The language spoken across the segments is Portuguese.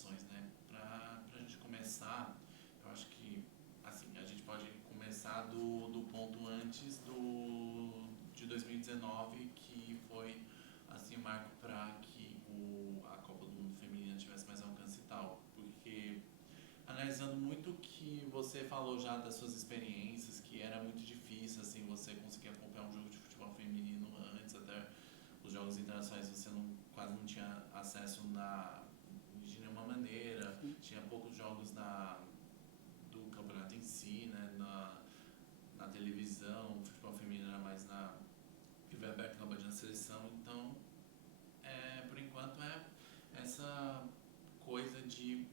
informações, né? Para a gente começar, eu acho que assim, a gente pode começar do ponto antes de 2019, que foi assim, o marco para que a Copa do Mundo Feminina tivesse mais alcance e tal. Porque, analisando muito o que você falou já das suas experiências, que era muito difícil assim, você conseguir acompanhar um jogo de futebol feminino antes, até os jogos internacionais você quase não tinha acesso de nenhuma maneira, Sim. tinha poucos jogos do campeonato em si, né, na televisão, o futebol feminino era mais na TV aberta, na seleção, então, por enquanto essa coisa de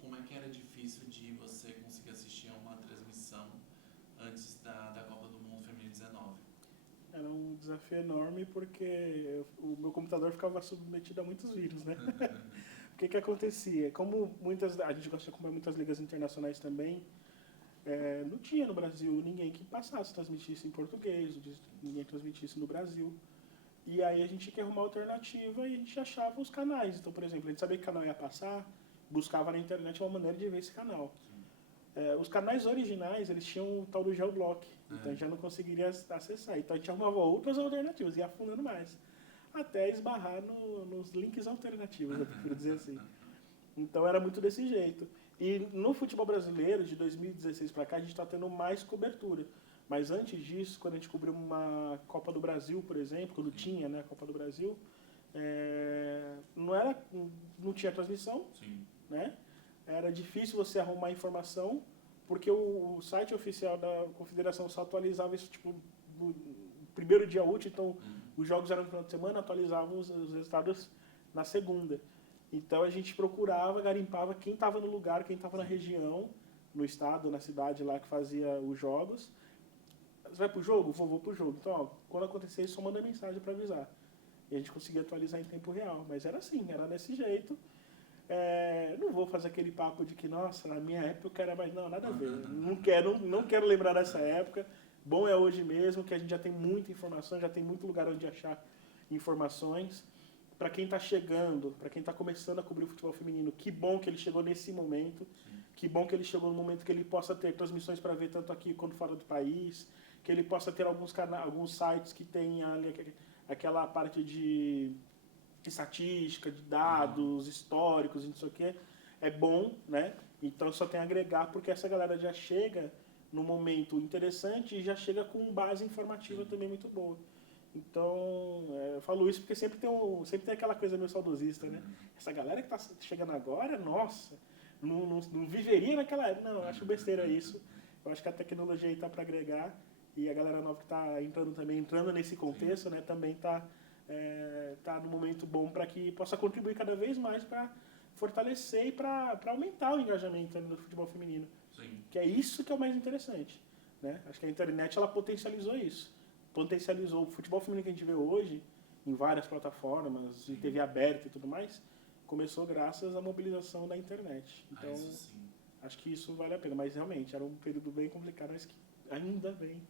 como é que era difícil de você conseguir assistir a uma transmissão antes da Copa do Mundo Feminino 19. Era um desafio enorme porque o meu computador ficava submetido a muitos vírus, né? O que acontecia? Como a gente gosta de acompanhar muitas ligas internacionais também, não tinha no Brasil ninguém que passasse, transmitisse em português, ninguém transmitisse no Brasil. E aí a gente tinha que arrumar alternativa e a gente achava os canais. Então, por exemplo, a gente sabia que canal ia passar, buscava na internet uma maneira de ver esse canal. Os canais originais, eles tinham o tal do Geoblock, então a gente já não conseguiria acessar. Então a gente arrumava outras alternativas, ia afundando mais, até esbarrar nos links alternativos, eu prefiro dizer assim. Então era muito desse jeito. E no futebol brasileiro, de 2016 para cá, a gente está tendo mais cobertura. Mas antes disso, quando a gente cobriu uma Copa do Brasil, por exemplo, quando tinha, né, a Copa do Brasil, não tinha transmissão, Sim. né? Era difícil você arrumar informação, porque o site oficial da Confederação só atualizava isso tipo no primeiro dia útil, então os jogos eram no final de semana, atualizavam os resultados na segunda. Então a gente procurava, garimpava quem estava no lugar, quem estava na região, no estado, na cidade lá que fazia os jogos. Você vai pro jogo? Vou pro jogo. Então, ó, quando acontecer isso, só manda mensagem para avisar. E a gente conseguia atualizar em tempo real. Mas era assim, era desse jeito. Não vou fazer aquele papo de que, nossa, na minha época era mais. Não, nada a ver. Não quero lembrar dessa época. Bom é hoje mesmo, que a gente já tem muita informação, já tem muito lugar onde achar informações. Para quem está chegando, para quem está começando a cobrir o futebol feminino, que bom que ele chegou nesse momento. Que bom que ele chegou no momento que ele possa ter transmissões para ver tanto aqui quanto fora do país. Que ele possa ter alguns sites que tenham ali aquela parte de estatística, de dados históricos, não sei o que, é bom, né? Então só tem a agregar, porque essa galera já chega num momento interessante e já chega com base informativa também muito boa. Então, eu falo isso porque sempre tem aquela coisa meio saudosista, né? Essa galera que tá chegando agora, nossa, não viveria naquela época. Não, eu acho besteira isso. Eu acho que a tecnologia aí tá para agregar e a galera nova que tá entrando nesse contexto, né, também tá num momento bom para que possa contribuir cada vez mais para fortalecer e para aumentar o engajamento no futebol feminino. Sim. Que é isso que é o mais interessante, né? Acho que a internet ela potencializou isso. Potencializou o futebol feminino que a gente vê hoje em várias plataformas, em TV aberta e tudo mais, começou graças à mobilização da internet. Então, isso sim. Acho que isso vale a pena. Mas realmente, era um período bem complicado, mas que ainda bem,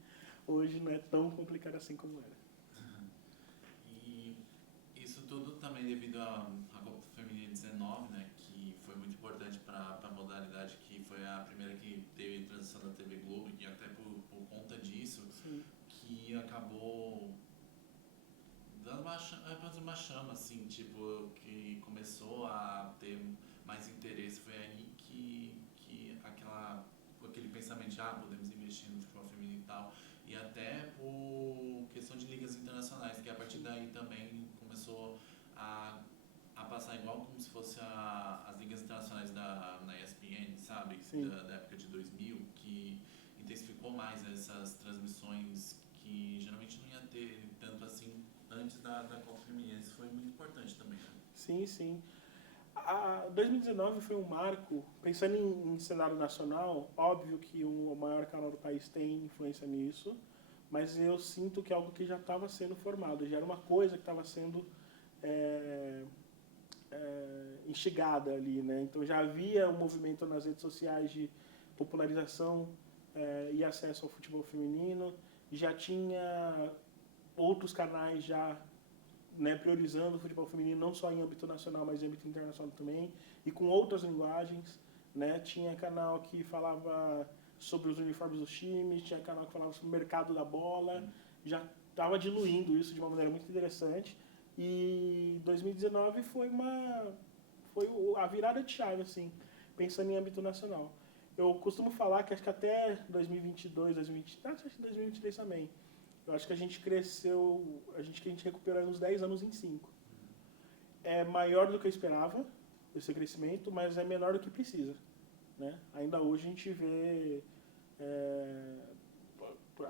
hoje não é tão complicado assim como era. E isso tudo também devido à Copa Feminina 19, né, que foi muito importante para a modalidade, que foi a primeira que teve transição da TV Globo, e até por conta disso, Sim. que acabou dando uma chama, assim, tipo, que começou a ter mais interesse. Foi aí que aquele pensamento de, podemos investir no futebol feminino e tal, e até por questão de ligas internacionais, que a partir daí também começou a passar igual como se fosse as ligas internacionais na ESPN, sabe? Da época de 2000, que intensificou mais essas transmissões que geralmente não ia ter tanto assim antes da Copa Feminina. Isso foi muito importante também, né? Sim, sim. 2019 foi um marco, pensando em cenário nacional, óbvio que o maior canal do país tem influência nisso, mas eu sinto que é algo que já estava sendo formado, já era uma coisa que estava sendo instigada ali, né? Então já havia um movimento nas redes sociais de popularização e acesso ao futebol feminino, já tinha outros canais já né, priorizando o futebol feminino não só em âmbito nacional, mas em âmbito internacional também, e com outras linguagens, né? Tinha canal que falava sobre os uniformes dos times, tinha canal que falava sobre o mercado da bola, já estava diluindo isso de uma maneira muito interessante. E 2019 foi a virada de chave, assim, pensando em âmbito nacional. Eu costumo falar que acho que até 2022, 2023, acho que 2023 também, eu acho que a gente cresceu, que a gente recuperou uns 10 anos em 5. É maior do que eu esperava, esse crescimento, mas é menor do que precisa. Né? Ainda hoje a gente vê...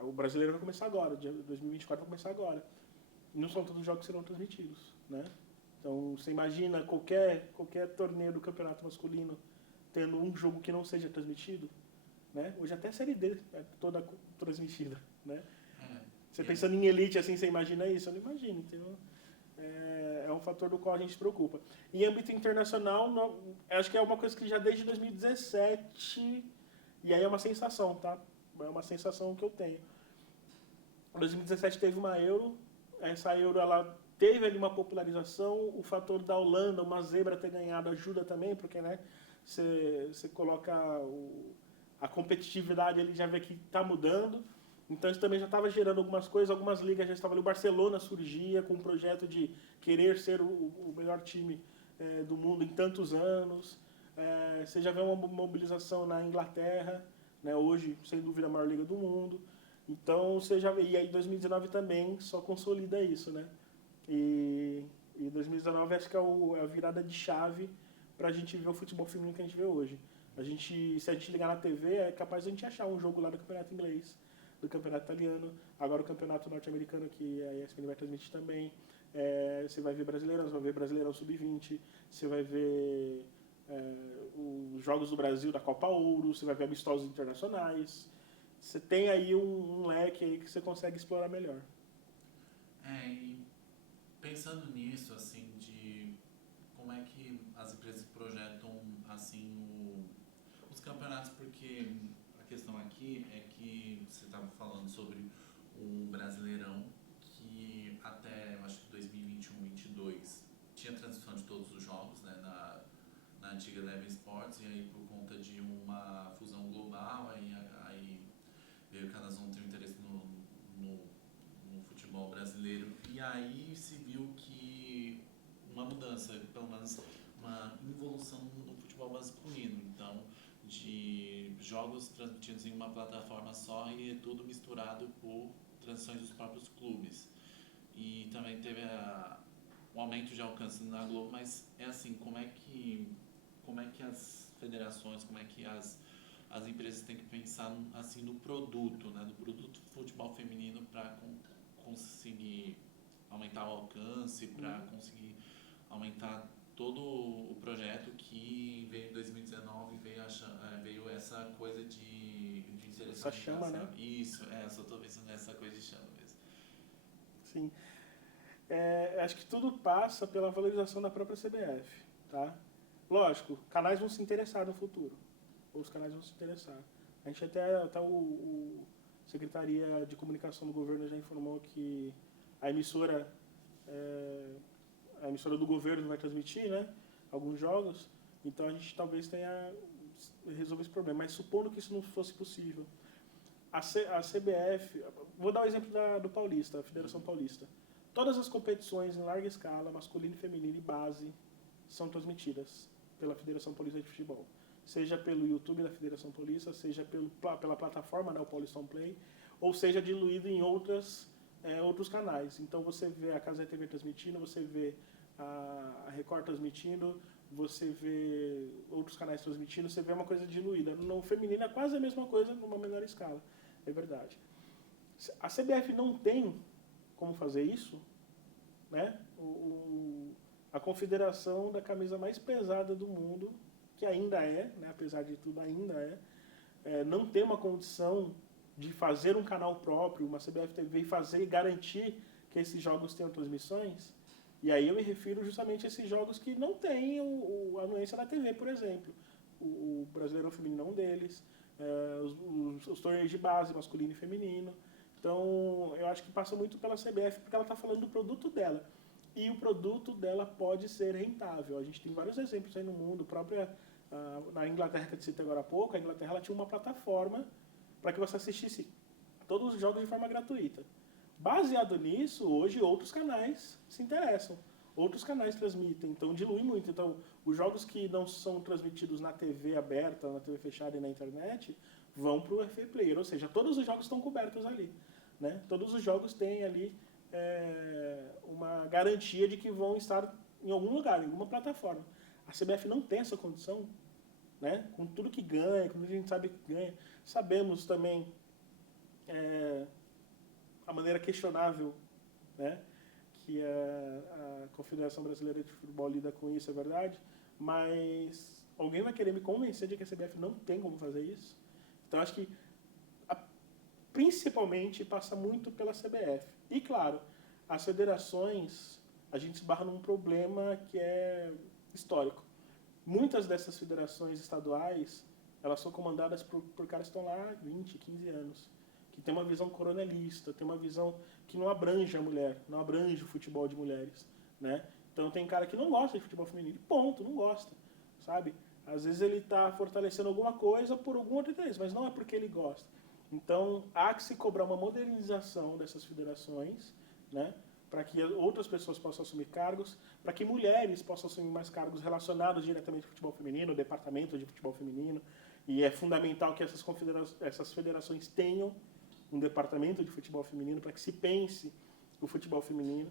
o brasileiro vai começar agora, 2024 vai começar agora. Não são todos os jogos que serão transmitidos. Né? Então, você imagina qualquer torneio do campeonato masculino tendo um jogo que não seja transmitido? Né? Hoje até a Série D é toda transmitida. Né? Você pensando em elite, assim, você imagina isso? Eu não imagino. Então, é um fator do qual a gente se preocupa. Em âmbito internacional, acho que é uma coisa que já desde 2017, e aí é uma sensação, tá? É uma sensação que eu tenho. Em 2017 teve uma Euro, essa Euro ela teve ali uma popularização, o fator da Holanda, uma zebra ter ganhado ajuda também, porque né, você coloca a competitividade, ele já vê que está mudando. Então isso também já estava gerando algumas coisas, algumas ligas já estavam ali. O Barcelona surgia com um projeto de querer ser o melhor time do mundo em tantos anos. Você já vê uma mobilização na Inglaterra, né, hoje, sem dúvida, a maior liga do mundo. Então você já vê, e aí 2019 também só consolida isso, né? E 2019 acho que é a virada de chave para a gente ver o futebol feminino que a gente vê hoje. Se a gente ligar na TV, é capaz de a gente achar um jogo lá do campeonato inglês, do campeonato italiano, agora o campeonato norte-americano, que a ESPN vai transmitir também. Você vai ver Brasileirão, você vai ver Brasileirão Sub-20, você vai ver os Jogos do Brasil da Copa Ouro, você vai ver amistosos internacionais. Você tem aí um leque aí que você consegue explorar melhor. E pensando nisso, assim, de como é que as empresas projetam, assim, os campeonatos, porque a questão aqui é que você estava falando sobre o Brasileirão, que até, eu acho que 2021, 2022, tinha transmissão de todos os jogos, né, na antiga Eleven Sports, e aí por conta de uma fusão global, aí veio que elas vão ter um interesse no futebol brasileiro, e aí se viu que uma mudança, pelo menos uma involução no futebol masculino, então de jogos transmitidos em uma plataforma só e tudo misturado por transmissões dos próprios clubes. E também teve um aumento de alcance na Globo, mas é assim, como é que as federações, como é que as empresas têm que pensar assim no produto, né, no produto futebol feminino para conseguir aumentar o alcance, para conseguir aumentar todo o projeto que veio em 2019, veio essa coisa de seleção. Essa chama, né? Isso, só estou pensando nessa coisa de chama mesmo. Sim. Acho que tudo passa pela valorização da própria CBF, tá? Lógico, canais vão se interessar no futuro. Os canais vão se interessar. A gente até o Secretaria de Comunicação do Governo já informou que a emissora do governo vai transmitir, né, alguns jogos. Então a gente talvez tenha resolver esse problema. Mas supondo que isso não fosse possível, a CBF, vou dar o exemplo do Paulista, a Federação Paulista. Todas as competições em larga escala, masculino, feminino e base, são transmitidas pela Federação Paulista de Futebol. Seja pelo YouTube da Federação Paulista, seja pela plataforma, né, o Paulistão Play, ou seja diluído em outros canais. Então você vê a Casa TV transmitindo, você vê a Record transmitindo, você vê outros canais transmitindo, você vê uma coisa diluída. No feminino é quase a mesma coisa, numa menor escala. É verdade. A CBF não tem como fazer isso, né? A confederação da camisa mais pesada do mundo, que ainda né, apesar de tudo ainda não tem uma condição de fazer um canal próprio, uma CBF TV, e fazer e garantir que esses jogos tenham transmissões. E aí eu me refiro justamente a esses jogos que não têm a anuência na TV, por exemplo. O Brasileirão Feminino é um deles, os torneios de base, masculino e feminino. Então, eu acho que passa muito pela CBF, porque ela está falando do produto dela. e o produto dela pode ser rentável. A gente tem vários exemplos aí no mundo, na Inglaterra, que eu citei agora há pouco, a Inglaterra ela tinha uma plataforma para que você assistisse todos os jogos de forma gratuita. Baseado nisso, hoje outros canais se interessam, outros canais transmitem, então dilui muito. Então, os jogos que não são transmitidos na TV aberta, na TV fechada e na internet, vão para o FA Player, ou seja, todos os jogos estão cobertos ali. Né? Todos os jogos têm ali uma garantia de que vão estar em algum lugar, em alguma plataforma. A CBF não tem essa condição, né? Com tudo que ganha, com tudo que a gente sabe que ganha. Sabemos também a maneira questionável, né, que a Confederação Brasileira de Futebol lida com isso, é verdade, mas alguém vai querer me convencer de que a CBF não tem como fazer isso? Então, acho que principalmente passa muito pela CBF. E, claro, as federações, a gente esbarra num problema que é histórico. Muitas dessas federações estaduais, elas são comandadas por caras que estão lá há 20, 15 anos, que tem uma visão coronelista, tem uma visão que não abrange a mulher, não abrange o futebol de mulheres, né? Então tem cara que não gosta de futebol feminino, ponto, não gosta, sabe? Às vezes ele está fortalecendo alguma coisa por algum outro interesse, mas não é porque ele gosta. Então há que se cobrar uma modernização dessas federações, né? Para que outras pessoas possam assumir cargos, para que mulheres possam assumir mais cargos relacionados diretamente ao futebol feminino, ao departamento de futebol feminino, e é fundamental que essas federações tenham um departamento de futebol feminino para que se pense o futebol feminino.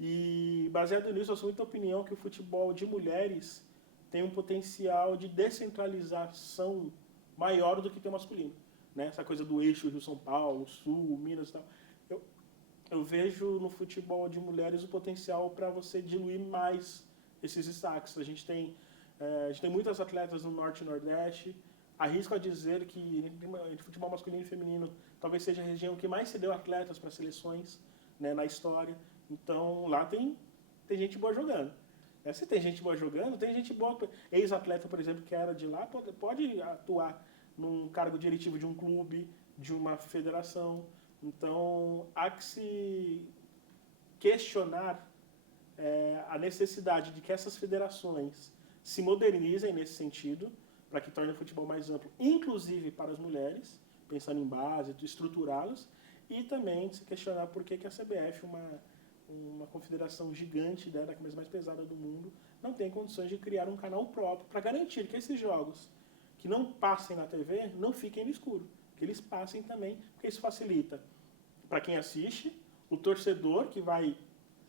E baseado nisso, eu sou muito da opinião que o futebol de mulheres tem um potencial de descentralização maior do que tem o masculino, né? Essa coisa do eixo Rio-São Paulo, Sul, Minas e tal. Eu vejo no futebol de mulheres o potencial para você diluir mais esses destaques. A gente tem muitas atletas no Norte e Nordeste. Arrisco a dizer que de futebol masculino e feminino talvez seja a região que mais cedeu atletas para seleções, né, na história. Então lá tem gente boa jogando. Se tem gente boa jogando, tem gente boa. Ex-atleta, por exemplo, que era de lá, pode atuar num cargo diretivo de um clube, de uma federação. Então há que se questionar a necessidade de que essas federações se modernizem nesse sentido, para que torne o futebol mais amplo, inclusive para as mulheres, pensando em base, estruturá-las, e também se questionar por que a CBF, uma confederação gigante, né, da camisa mais pesada do mundo, não tem condições de criar um canal próprio para garantir que esses jogos que não passem na TV não fiquem no escuro, que eles passem também, porque isso facilita para quem assiste, o torcedor que vai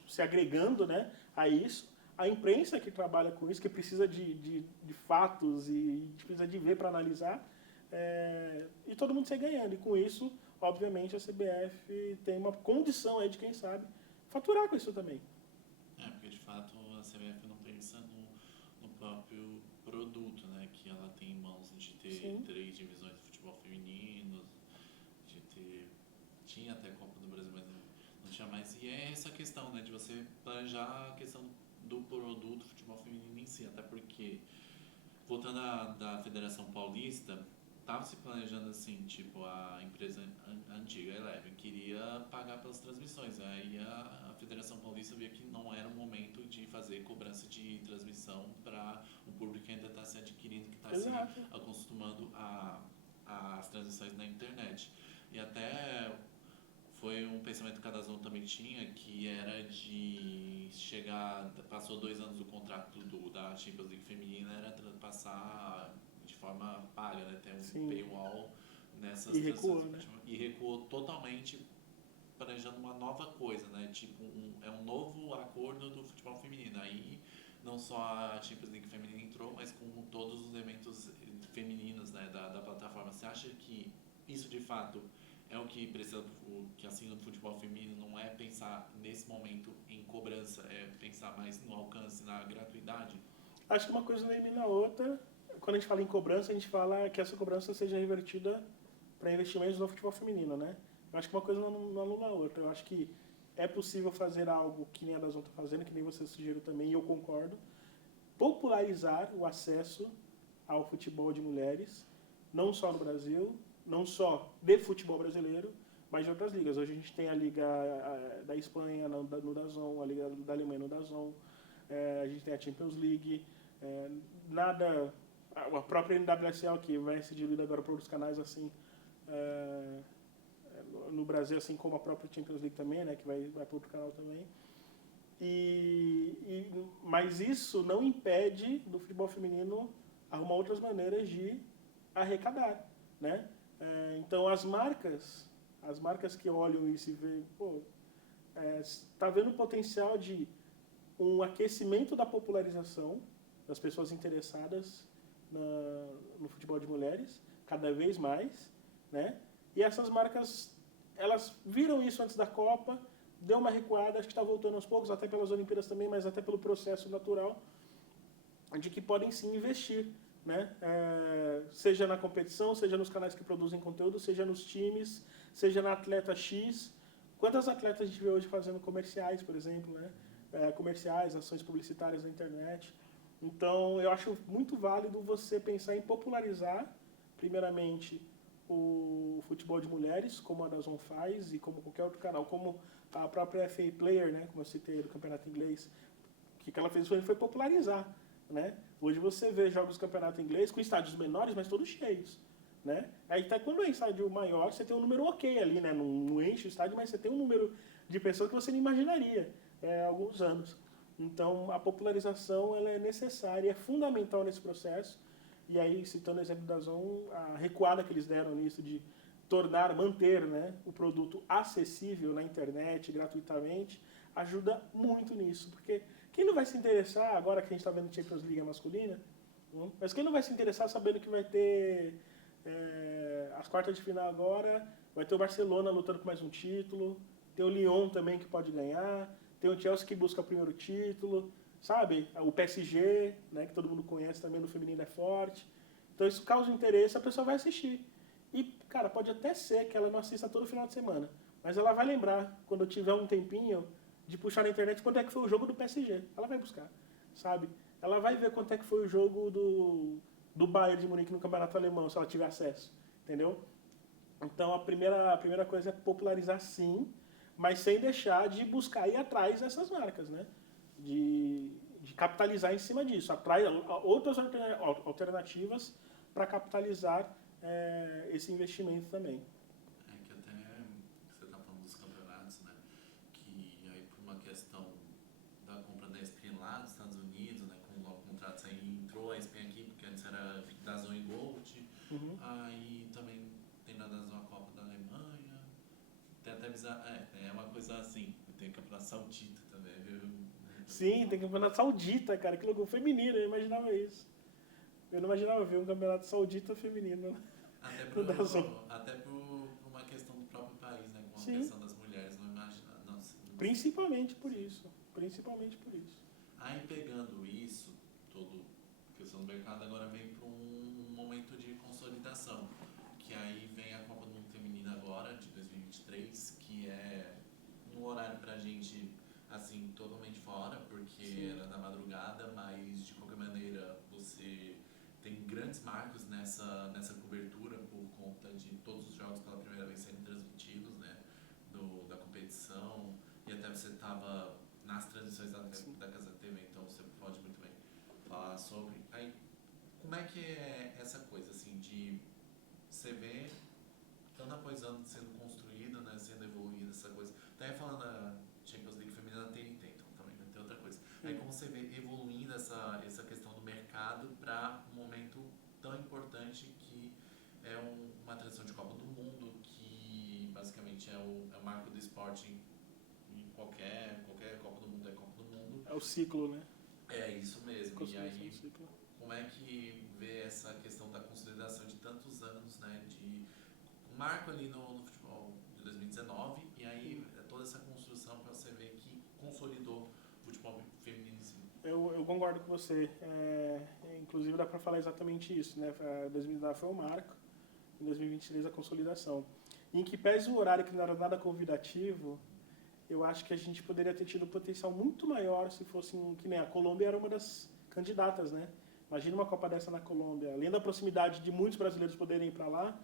se agregando, né, a isso, a imprensa que trabalha com isso, que precisa de fatos e precisa de ver para analisar, e todo mundo sai ganhando. E com isso, obviamente, a CBF tem uma condição aí de, quem sabe, faturar com isso também. Porque de fato a CBF não pensa no próprio produto, né, que ela tem em mãos de ter Sim. 3 divisões de futebol feminino, de ter... Tinha até a Copa do Brasil, mas não tinha mais. E é essa questão, né, de você planejar a questão do produto futebol feminino em si, até porque, voltando da Federação Paulista, estava se planejando assim, tipo, a empresa antiga, Eleven, queria pagar pelas transmissões, aí a Federação Paulista via que não era o momento de fazer cobrança de transmissão para o público que ainda está se adquirindo, que está se acostumando às transmissões na internet. E até foi um pensamento que a DAZN também tinha, que era de chegar, passou 2 anos do contrato da Champions League feminina, era passar de forma paga, né, ter um paywall nessas recuou, né? E recuou totalmente, planejando uma nova coisa, né, tipo, um novo acordo do futebol feminino. Aí não só a Champions League feminina entrou, mas com todos os eventos femininos, né, da plataforma. Você acha que isso de fato é o que precisa, que assim no futebol feminino não é pensar nesse momento em cobrança, é pensar mais no alcance, na gratuidade? Acho que uma coisa não elimina a outra. Quando a gente fala em cobrança, a gente fala que essa cobrança seja revertida para investimentos no futebol feminino, né? Eu acho que uma coisa não anula a outra. Eu acho que é possível fazer algo que nem a DAZN está fazendo, que nem você sugeriu também, e eu concordo. Popularizar o acesso ao futebol de mulheres, não só no Brasil, não só de futebol brasileiro, mas de outras ligas. Hoje a gente tem a Liga da Espanha no DAZN, a Liga da Alemanha no DAZN, a gente tem a Champions League, nada... A própria NWSL, que vai ser dividida agora por outros canais, assim, no Brasil, assim como a própria Champions League também, né, que vai para outro canal também. Mas isso não impede do futebol feminino arrumar outras maneiras de arrecadar, né? Então as marcas que olham isso e veem, tá vendo o potencial de um aquecimento da popularização das pessoas interessadas no futebol de mulheres, cada vez mais, né? E essas marcas, elas viram isso antes da Copa, deu uma recuada, acho que está voltando aos poucos, até pelas Olimpíadas também, mas até pelo processo natural, de que podem sim investir, né? Seja na competição, seja nos canais que produzem conteúdo, seja nos times, seja na atleta X. Quantas atletas a gente vê hoje fazendo comerciais, por exemplo, né? Comerciais, ações publicitárias na internet. Então, eu acho muito válido você pensar em popularizar, primeiramente, o futebol de mulheres, como a DAZN faz, e como qualquer outro canal, como a própria FA Player, né, como eu citei, do campeonato inglês, o que ela fez foi popularizar, né? Hoje você vê jogos do campeonato inglês com estádios menores, mas todos cheios, né? Aí até quando é estádio maior, você tem um número ok ali, né? Não enche o estádio, mas você tem um número de pessoas que você não imaginaria há alguns anos. Então, a popularização ela é necessária, é fundamental nesse processo. E aí, citando o exemplo da DAZN, a recuada que eles deram nisso de manter, né, o produto acessível na internet, gratuitamente, ajuda muito nisso. Porque quem não vai se interessar, agora que a gente está vendo Champions League masculina, mas quem não vai se interessar sabendo que vai ter as quartas de final agora, vai ter o Barcelona lutando por mais um título, tem o Lyon também que pode ganhar, tem o Chelsea que busca o primeiro título, sabe? O PSG, né, que todo mundo conhece também no feminino é forte. Então isso causa interesse, a pessoa vai assistir. E, cara, pode até ser que ela não assista todo final de semana, mas ela vai lembrar, quando tiver um tempinho, de puxar na internet quanto é que foi o jogo do PSG. Ela vai buscar, sabe? Ela vai ver quanto é que foi o jogo do Bayern de Munique no Campeonato Alemão, se ela tiver acesso, entendeu? Então a primeira coisa é popularizar sim, mas sem deixar de buscar ir atrás dessas marcas, né? De capitalizar em cima disso, atrás outras alternativas para capitalizar esse investimento também. Que até você está falando dos campeonatos, né? Que aí por uma questão da compra da ESPN lá dos Estados Unidos, né? Com o novo contrato aí entrou a ESPN aqui, porque antes era DAZN e Gold. Uhum. Aí também tem na DAZN a Copa da Alemanha. Tem até é uma coisa assim, tem campeonato saudita também, viu? Sim, tem campeonato saudita, cara, que loucura, feminino, eu imaginava isso. Eu não imaginava ver um campeonato saudita feminino. Até por uma questão do próprio país, né? Com a Sim. questão das mulheres, não imagina. Não. Principalmente por isso. Principalmente por isso. Aí pegando isso, toda a questão do mercado, agora vem para um momento de consolidação. Que aí vem a Copa do Mundo Feminina agora, de 2023, que é um horário pra gente, assim, totalmente fora, porque Sim. era na madrugada, mas de qualquer maneira você tem grandes marcos nessa cobertura por conta de todos os jogos pela primeira vez sendo transmitidos, né, da competição, e até você estava nas transmissões da Casa TV, então você pode muito bem falar sobre. Aí, como é que é essa coisa, assim, de você ver tanto após ano sendo construída, né, sendo evoluída essa coisa. Daí falando da Champions League feminina, tem então também, né, tem outra coisa. Aí como você vê evoluindo essa questão do mercado para um momento tão importante que é uma transição de Copa do Mundo, que basicamente é o marco do esporte em qualquer Copa do Mundo, é Copa do Mundo. É o ciclo, né? É isso mesmo. E aí, ciclo. como é que vê essa questão da consolidação de tantos anos, né, de marco ali no futebol de 2019, e aí toda essa construção para você ver que consolidou o futebol feminino em si. Eu concordo com você. Inclusive dá para falar exatamente isso, né? 2019 foi o marco, em 2023 a consolidação. Em que pese o horário que não era nada convidativo, eu acho que a gente poderia ter tido um potencial muito maior se fosse que nem a Colômbia era uma das candidatas, né? Imagina uma Copa dessa na Colômbia. Além da proximidade de muitos brasileiros poderem ir para lá,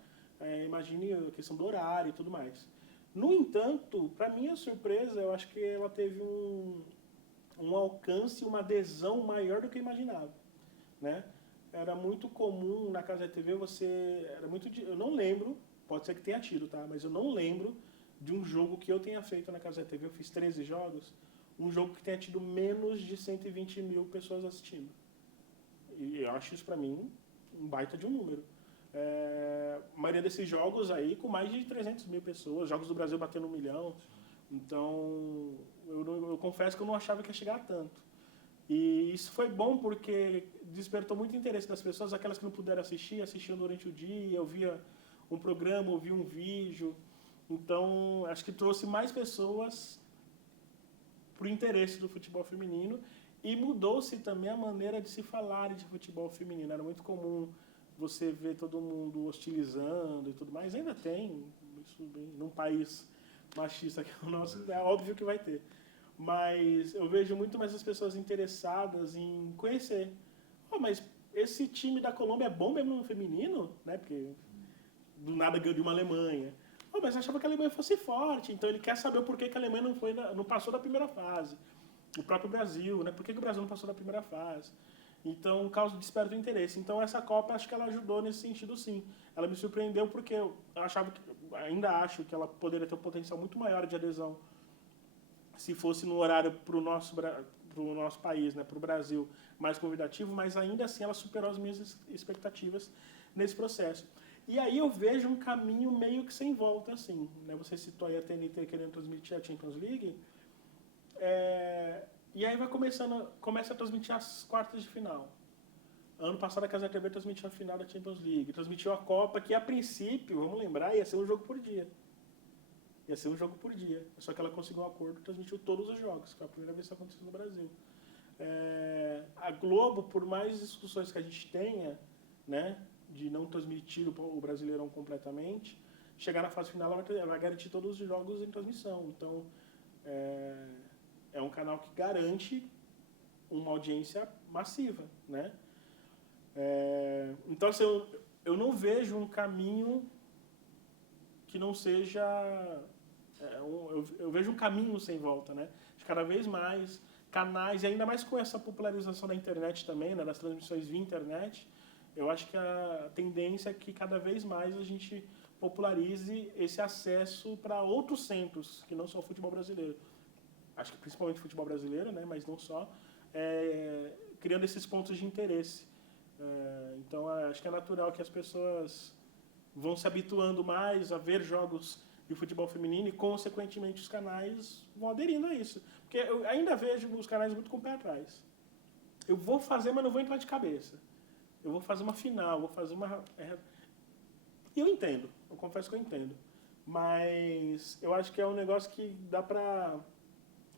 imagine a questão do horário e tudo mais. No entanto, para minha surpresa, eu acho que ela teve um alcance, uma adesão maior do que eu imaginava, né? Era muito comum na Casa TV eu não lembro, pode ser que tenha tido, tá? Mas eu não lembro de um jogo que eu tenha feito na Casa TV, eu fiz 13 jogos, um jogo que tenha tido menos de 120 mil pessoas assistindo. E eu acho isso pra mim um baita de um número. A maioria desses jogos aí com mais de 300 mil pessoas, jogos do Brasil batendo 1 milhão. Então, eu confesso que eu não achava que ia chegar a tanto. E isso foi bom porque despertou muito interesse das pessoas, aquelas que não puderam assistir, assistiam durante o dia, eu via um programa, ouvia um vídeo. Então, acho que trouxe mais pessoas para o interesse do futebol feminino e mudou-se também a maneira de se falar de futebol feminino. Era muito comum você ver todo mundo hostilizando e tudo mais. Ainda tem, isso num país machista que é o nosso, é óbvio que vai ter. Mas eu vejo muito mais as pessoas interessadas em conhecer. Oh, mas esse time da Colômbia é bom mesmo no feminino? Né? Porque do nada ganhou de uma Alemanha. Oh, mas eu achava que a Alemanha fosse forte, então ele quer saber o porquê que a Alemanha não passou da primeira fase. O próprio Brasil, né? Por que o Brasil não passou da primeira fase? Então, causa desperta o interesse. Então, essa Copa, acho que ela ajudou nesse sentido, sim. Ela me surpreendeu porque eu ainda acho que ela poderia ter um potencial muito maior de adesão se fosse no horário para o nosso país, né? Para o Brasil, mais convidativo, mas ainda assim ela superou as minhas expectativas nesse processo. E aí eu vejo um caminho meio que sem volta, assim. Né? Você citou aí a TNT querendo transmitir a Champions League. E aí começa a transmitir as quartas de final. Ano passado a Casa TV transmitiu a final da Champions League, transmitiu a Copa, que a princípio, vamos lembrar, ia ser um jogo por dia. Ia ser um jogo por dia. Só que ela conseguiu um acordo e transmitiu todos os jogos, que foi a primeira vez que isso aconteceu no Brasil. A Globo, por mais discussões que a gente tenha, né, de não transmitir o Brasileirão completamente, chegar na fase final ela vai garantir todos os jogos em transmissão. Então, é um canal que garante uma audiência massiva, né? Então, assim, eu não vejo um caminho que não seja... eu vejo um caminho sem volta, né? De cada vez mais canais, e ainda mais com essa popularização da internet também, né, das transmissões via internet, eu acho que a tendência é que cada vez mais a gente popularize esse acesso para outros centros, que não só o futebol brasileiro. Acho que principalmente o futebol brasileiro, né, mas não só, criando esses pontos de interesse. Então, acho que é natural que as pessoas vão se habituando mais a ver jogos de futebol feminino e, consequentemente, os canais vão aderindo a isso. Porque eu ainda vejo os canais muito com o pé atrás. Eu vou fazer, mas não vou entrar de cabeça. Eu vou fazer uma final, vou fazer uma... E eu entendo, eu confesso que eu entendo. Mas eu acho que é um negócio que dá pra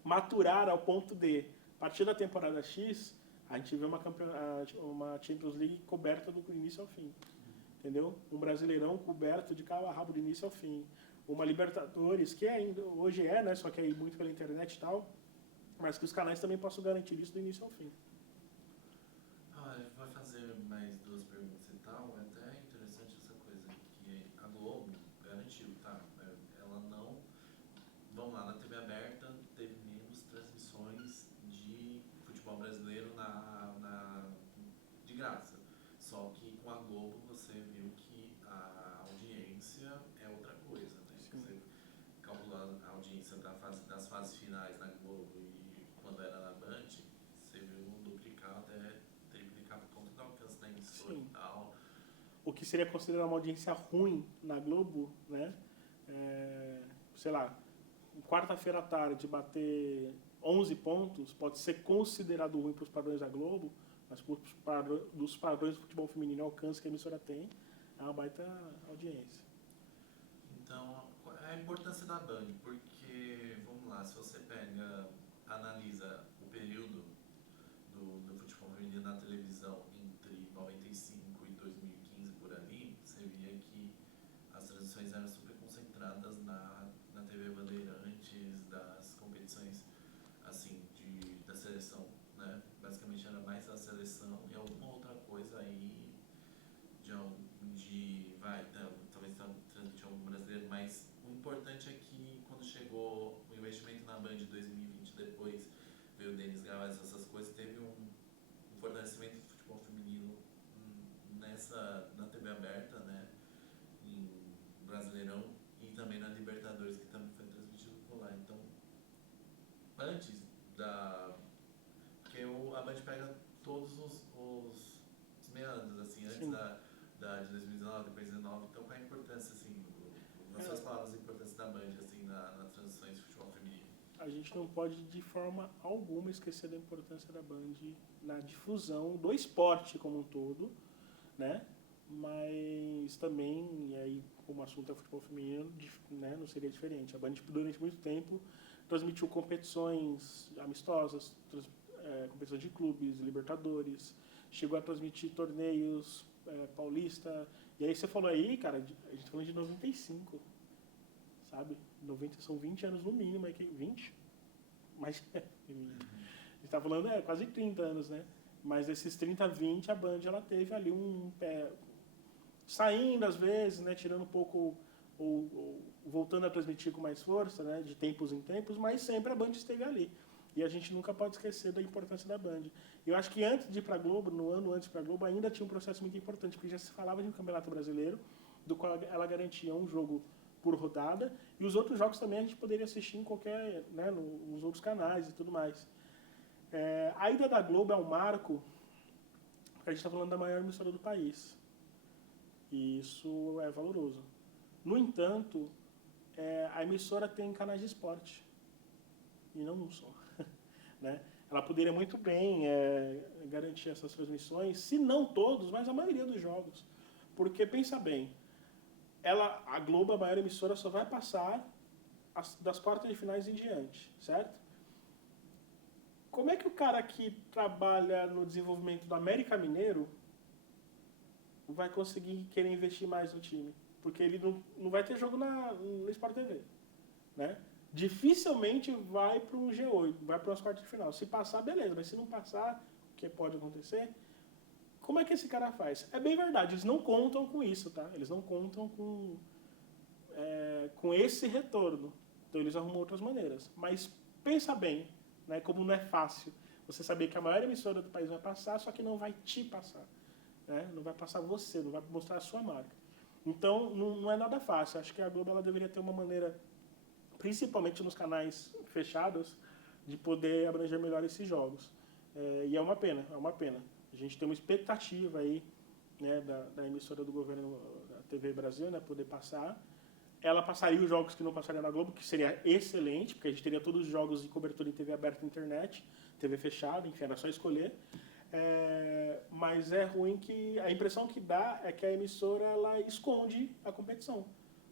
maturar ao ponto de, a partir da temporada X, a gente vê uma Champions League coberta do início ao fim. Entendeu? Um Brasileirão coberto de cabo a rabo do início ao fim. Uma Libertadores, que ainda hoje né? Só que aí muito pela internet e tal, mas que os canais também possam garantir isso do início ao fim. A gente vai fazer mais 2 perguntas e tal. É até interessante essa coisa que a Globo garantiu, tá? Ela não... Vamos lá, na TV aberta teve menos transmissões de futebol brasileiro de graça. Só que com a Globo você viu que a audiência é outra coisa, né? Sim. Você calculando a audiência das fases finais na Globo e quando era na Band, você viu duplicar até triplicar por conta do alcance da emissora e tal. O que seria considerado uma audiência ruim na Globo, né? Sei lá, quarta-feira à tarde bater 11 pontos pode ser considerado ruim para os padrões da Globo, mas dos padrões do futebol feminino, o alcance que a emissora tem, é uma baita audiência. Então, a importância da Band, porque, vamos lá, se você analisa o período do futebol feminino na televisão entre 95 e 2015 por ali, você via que as transmissões eram super concentradas na TV Bandeirantes, das competições assim, da seleção, né? Basicamente era mais a seleção e alguma outra coisa aí talvez transmitir algum brasileiro, mas o importante é que de 2019, depois 2019. Então, qual é a importância, assim, nas suas palavras, a importância da Band, assim, nas transmissões de futebol feminino? A gente não pode, de forma alguma, esquecer da importância da Band na difusão do esporte como um todo, né? Mas também, e aí, como o assunto é futebol feminino, né, não seria diferente. A Band, durante muito tempo, transmitiu competições amistosas, competições de clubes, Libertadores, chegou a transmitir torneios paulista. E aí você falou aí, cara, a gente tá falando de 95, sabe? 90 são 20 anos no mínimo, 20? Mas a gente tá falando quase 30 anos, né? Mas desses 30, 20, a Band ela teve ali um pé saindo às vezes, né, tirando um pouco ou voltando a transmitir com mais força, né, de tempos em tempos, mas sempre a Band esteve ali. E a gente nunca pode esquecer da importância da Band. Eu acho que antes de ir para a Globo, no ano antes para a Globo, ainda tinha um processo muito importante, porque já se falava de um campeonato brasileiro, do qual ela garantia um jogo por rodada, e os outros jogos também a gente poderia assistir em qualquer, né, nos outros canais e tudo mais. A ida da Globo é um marco, porque a gente está falando da maior emissora do país. E isso é valoroso. No entanto, a emissora tem canais de esporte. E não um só. Né? Ela poderia muito bem garantir essas transmissões, se não todos, mas a maioria dos jogos. Porque, pensa bem, a Globo, a maior emissora, só vai passar das quartas de finais em diante, certo? Como é que o cara que trabalha no desenvolvimento do América Mineiro vai conseguir querer investir mais no time? Porque ele não vai ter jogo no Sport TV, né? Dificilmente vai para um G8, vai para as quartas de final. Se passar, beleza, mas se não passar, o que pode acontecer, como é que esse cara faz? É bem verdade, eles não contam com isso, tá? Eles não contam com esse retorno. Então eles arrumam outras maneiras. Mas pensa bem, né, como não é fácil você saber que a maior emissora do país vai passar, só que não vai te passar. Né? Não vai passar você, não vai mostrar a sua marca. Então, não é nada fácil. Acho que a Globo ela deveria ter uma maneira, principalmente nos canais fechados, de poder abranger melhor esses jogos. E é uma pena, é uma pena. A gente tem uma expectativa aí, né, da emissora do governo, da TV Brasil, né, poder passar. Ela passaria os jogos que não passariam na Globo, que seria excelente, porque a gente teria todos os jogos de cobertura em TV aberta e internet, TV fechada, enfim, era só escolher. Mas é ruim que a impressão que dá é que a emissora ela esconde a competição,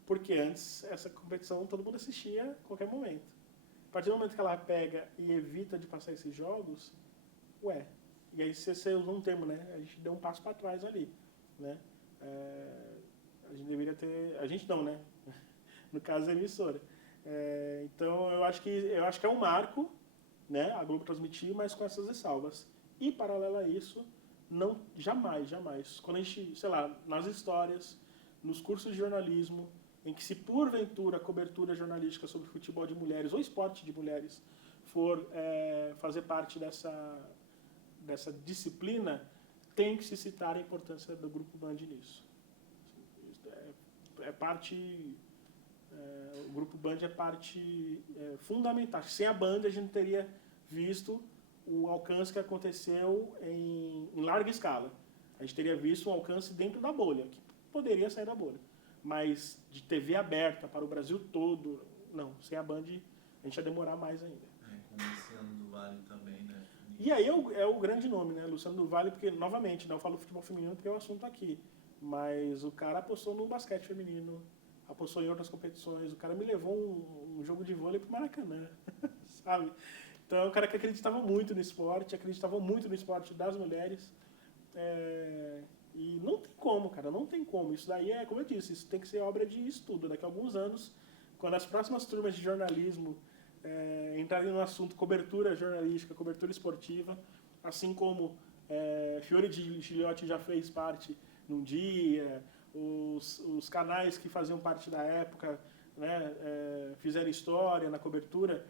porque antes essa competição todo mundo assistia a qualquer momento. A partir do momento que ela pega e evita de passar esses jogos, e aí você usou um termo, né? A gente deu um passo para trás ali, né? A gente deveria ter, a gente não, né? No caso da emissora. Então eu acho que é um marco, né? A Globo transmitir, mas com essas ressalvas. E, paralelo a isso, jamais. Quando a gente, sei lá, nas histórias, nos cursos de jornalismo, em que se porventura a cobertura jornalística sobre futebol de mulheres ou esporte de mulheres for fazer parte dessa disciplina, tem que se citar a importância do Grupo Band nisso. O Grupo Band é parte fundamental. Sem a Band a gente não teria visto o alcance que aconteceu em larga escala. A gente teria visto um alcance dentro da bolha, que poderia sair da bolha. Mas de TV aberta para o Brasil todo, não. Sem a Band, a gente ia demorar mais ainda. Com o Luciano do Vale também, né? E aí é o grande nome, né? Luciano do Vale, porque, novamente, eu falo futebol feminino porque é o assunto aqui. Mas o cara apostou no basquete feminino, apostou em outras competições. O cara me levou um jogo de vôlei pro Maracanã, sabe? Então, é um cara que acreditava muito no esporte, das mulheres. E não tem como, cara, não tem como. Isso daí como eu disse, isso tem que ser obra de estudo. Daqui a alguns anos, quando as próximas turmas de jornalismo entrarem no assunto cobertura jornalística, cobertura esportiva, assim como Fiore de Gigliotti já fez parte num dia, os canais que faziam parte da época, né, fizeram história na cobertura.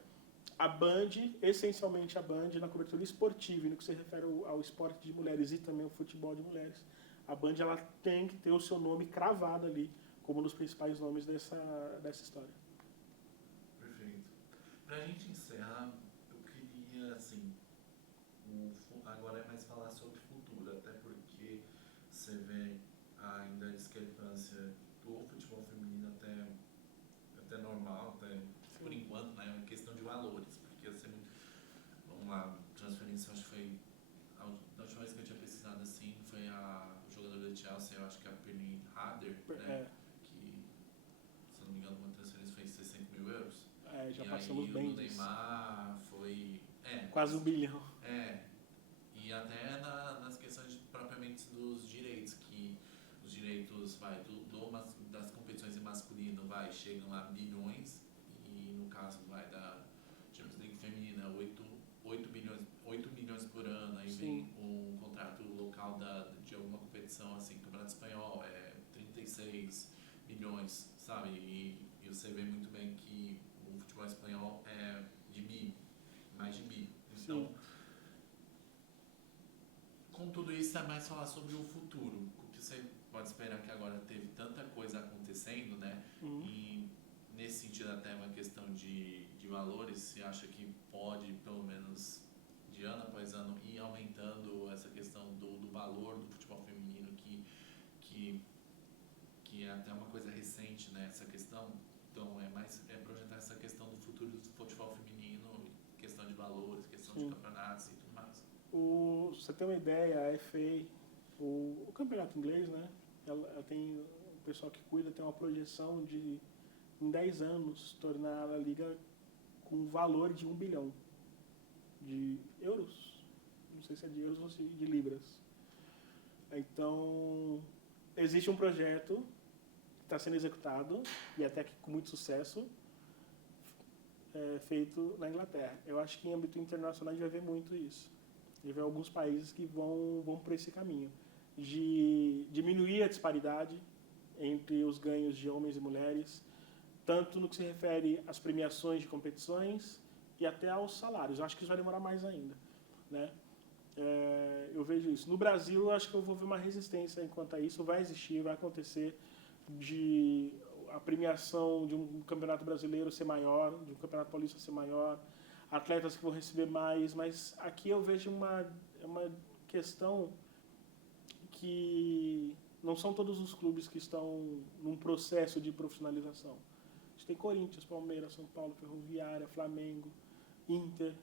A Band, essencialmente a Band, na cobertura esportiva, no que se refere ao esporte de mulheres e também ao futebol de mulheres, a Band ela tem que ter o seu nome cravado ali como um dos principais nomes dessa história. Perfeito. Para a gente encerrar, eu queria, assim, agora é mais falar sobre futuro, até porque você vê ainda a discrepância do futebol feminino até normal, até por enquanto, né? É questão de valores, porque assim, vamos lá, transferência, acho que foi da última vez que eu tinha pesquisado assim, foi o jogador do Chelsea, eu acho que é a Penny Harder, né? Que, se eu não me engano, uma transferência foi 60 mil euros. Já e passamos aí bem o do disso. Neymar foi... quase 1 bilhão. E até nas questões propriamente dos direitos, que os direitos das competições em masculino chegam a bilhões, e no caso da Champions League feminina, 8 milhões por ano, aí vem um contrato local de alguma competição, assim, Campeonato Espanhol, 36 milhões, sabe? E você vê muito bem que o futebol espanhol é mais de bi. Então, com tudo isso, é mais falar sobre o futuro. O que você pode esperar, que agora teve tanta coisa acontecendo, né? E nesse sentido, até uma questão de valores, você acha que pode, pelo menos de ano após ano, ir aumentando essa questão do valor do futebol feminino, que é até uma coisa recente, né? Essa questão. Então, é projetar essa questão do futuro do futebol feminino, questão de valores, questão de campeonatos e tudo mais. Você tem uma ideia, a FA, o campeonato inglês, né? Ela tem, o pessoal que cuida tem uma projeção de, em 10 anos, tornar a liga com um valor de 1 bilhão de euros. Não sei se é de euros ou se de libras. Então, existe um projeto que está sendo executado, e até que com muito sucesso, feito na Inglaterra. Eu acho que em âmbito internacional a gente vai ver muito isso. A gente vê alguns países que vão por esse caminho, de diminuir a disparidade entre os ganhos de homens e mulheres, tanto no que se refere às premiações de competições e até aos salários. Eu acho que isso vai demorar mais ainda, né? Eu vejo isso. No Brasil, eu acho que eu vou ver uma resistência enquanto a isso. Vai existir, vai acontecer, de a premiação de um campeonato brasileiro ser maior, de um campeonato paulista ser maior, atletas que vão receber mais, mas aqui eu vejo uma questão que não são todos os clubes que estão num processo de profissionalização. A gente tem Corinthians, Palmeiras, São Paulo, Ferroviária, Flamengo, Inter,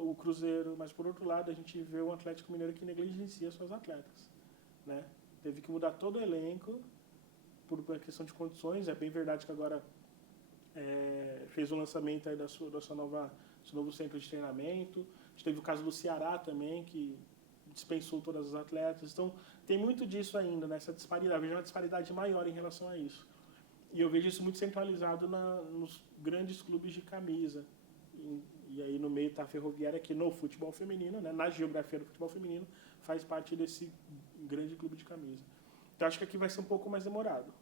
o Cruzeiro, mas por outro lado a gente vê o Atlético Mineiro que negligencia suas atletas, né? Teve que mudar todo o elenco por uma questão de condições. É bem verdade que agora fez o lançamento aí do seu novo centro de treinamento. A gente teve o caso do Ceará também, que dispensou todas as atletas. Então, tem muito disso ainda, nessa disparidade. Eu vejo uma disparidade maior em relação a isso. E eu vejo isso muito centralizado nos grandes clubes de camisa. E aí no meio está a Ferroviária, que no futebol feminino, né, na geografia do futebol feminino, faz parte desse grande clube de camisa. Então, acho que aqui vai ser um pouco mais demorado.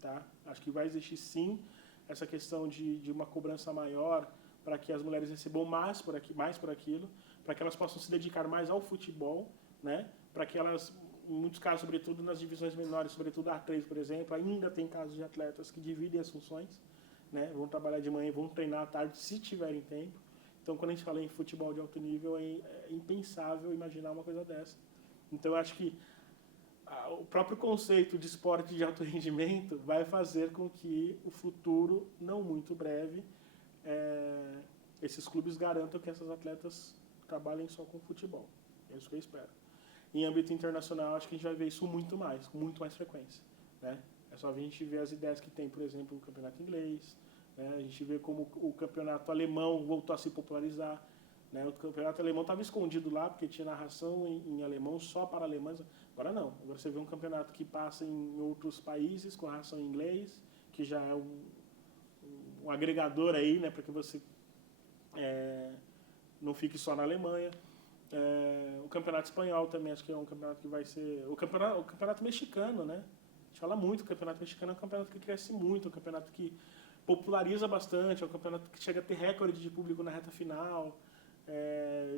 Tá? Acho que vai existir, sim, essa questão de uma cobrança maior para que as mulheres recebam mais por aquilo, para que elas possam se dedicar mais ao futebol, né? Para que elas, em muitos casos, sobretudo nas divisões menores, sobretudo a A3, por exemplo, ainda tem casos de atletas que dividem as funções, né? Vão trabalhar de manhã e vão treinar à tarde, se tiverem tempo. Então, quando a gente fala em futebol de alto nível, é impensável imaginar uma coisa dessa. Então, eu acho que o próprio conceito de esporte de alto rendimento vai fazer com que o futuro, não muito breve, esses clubes garantam que essas atletas trabalhem só com futebol. É isso que eu espero. Em âmbito internacional, acho que a gente vai ver isso com muito mais frequência, né? É só a gente ver as ideias que tem, por exemplo, o campeonato inglês, né? A gente vê como o campeonato alemão voltou a se popularizar, né? O campeonato alemão estava escondido lá, porque tinha narração em alemão só para alemães. Agora não. Agora você vê um campeonato que passa em outros países com narração em inglês, que já é um agregador aí, né, para que você não fique só na Alemanha. O campeonato espanhol também, acho que é um campeonato que vai ser... O campeonato mexicano, né? A gente fala muito, o campeonato mexicano é um campeonato que cresce muito, é um campeonato que populariza bastante, é um campeonato que chega a ter recorde de público na reta final.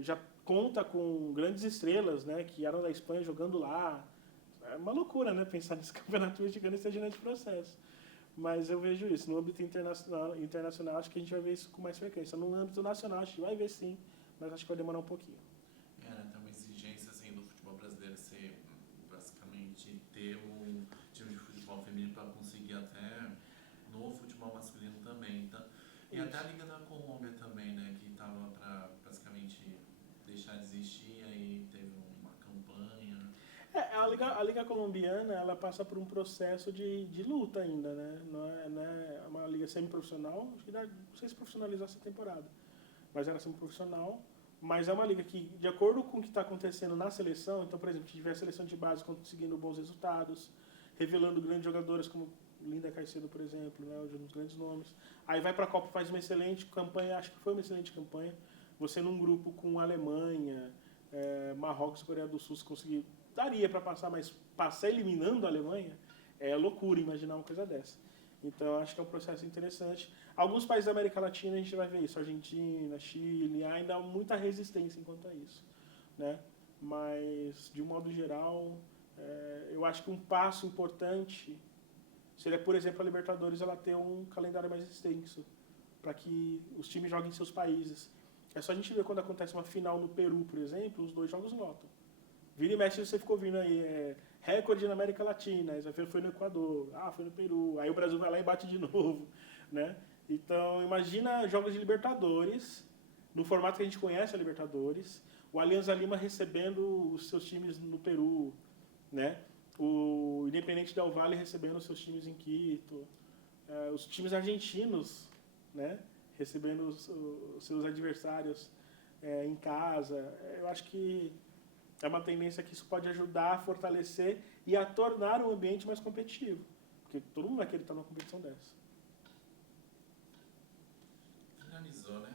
Já conta com grandes estrelas, né, que eram da Espanha jogando lá. É uma loucura, né, pensar nesse campeonato mexicano e esteja nesse processo. Mas eu vejo isso. No âmbito internacional, acho que a gente vai ver isso com mais frequência. No âmbito nacional, acho que vai ver sim, mas acho que vai demorar um pouquinho. Tem uma exigência assim, do futebol brasileiro ser basicamente gente ter um time de futebol feminino para conseguir até no futebol masculino também. Então, e Isso. até a Liga da Colômbia também, né, que estava para basicamente deixar de existir, aí teve uma campanha. A Liga Colombiana, ela passa por um processo de luta ainda, né? Não é uma liga semi-profissional, acho que não sei se profissionalizou essa temporada, mas era semi-profissional. Mas é uma liga que, de acordo com o que está acontecendo na seleção, então, por exemplo, se tiver a seleção de base conseguindo bons resultados, revelando grandes jogadoras como Linda Caicedo, por exemplo, né, um dos grandes nomes. Aí vai para a Copa, faz uma excelente campanha, acho que foi uma excelente campanha. Você num grupo com Alemanha, Marrocos e Coreia do Sul, se conseguir, daria para passar, mas passar eliminando a Alemanha é loucura imaginar uma coisa dessa. Então, acho que é um processo interessante. Alguns países da América Latina a gente vai ver isso, Argentina, Chile, ainda há muita resistência enquanto a isso, né? Mas, de um modo geral, eu acho que um passo importante seria, por exemplo, a Libertadores ela ter um calendário mais extenso, para que os times joguem em seus países. É só a gente ver quando acontece uma final no Peru, por exemplo, os dois jogos lotam. Vira e mexe, você ficou vindo aí, recorde na América Latina, aí foi no Equador, foi no Peru, aí o Brasil vai lá e bate de novo, né? Então, imagina jogos de Libertadores, no formato que a gente conhece a Libertadores, o Alianza Lima recebendo os seus times no Peru, né? O Independente Del Valle recebendo os seus times em Quito, os times argentinos, né? Recebendo os seus adversários em casa. Eu acho que é uma tendência que isso pode ajudar a fortalecer e a tornar o ambiente mais competitivo. Porque todo mundo vai querer estar numa competição dessa. Finalizou, né?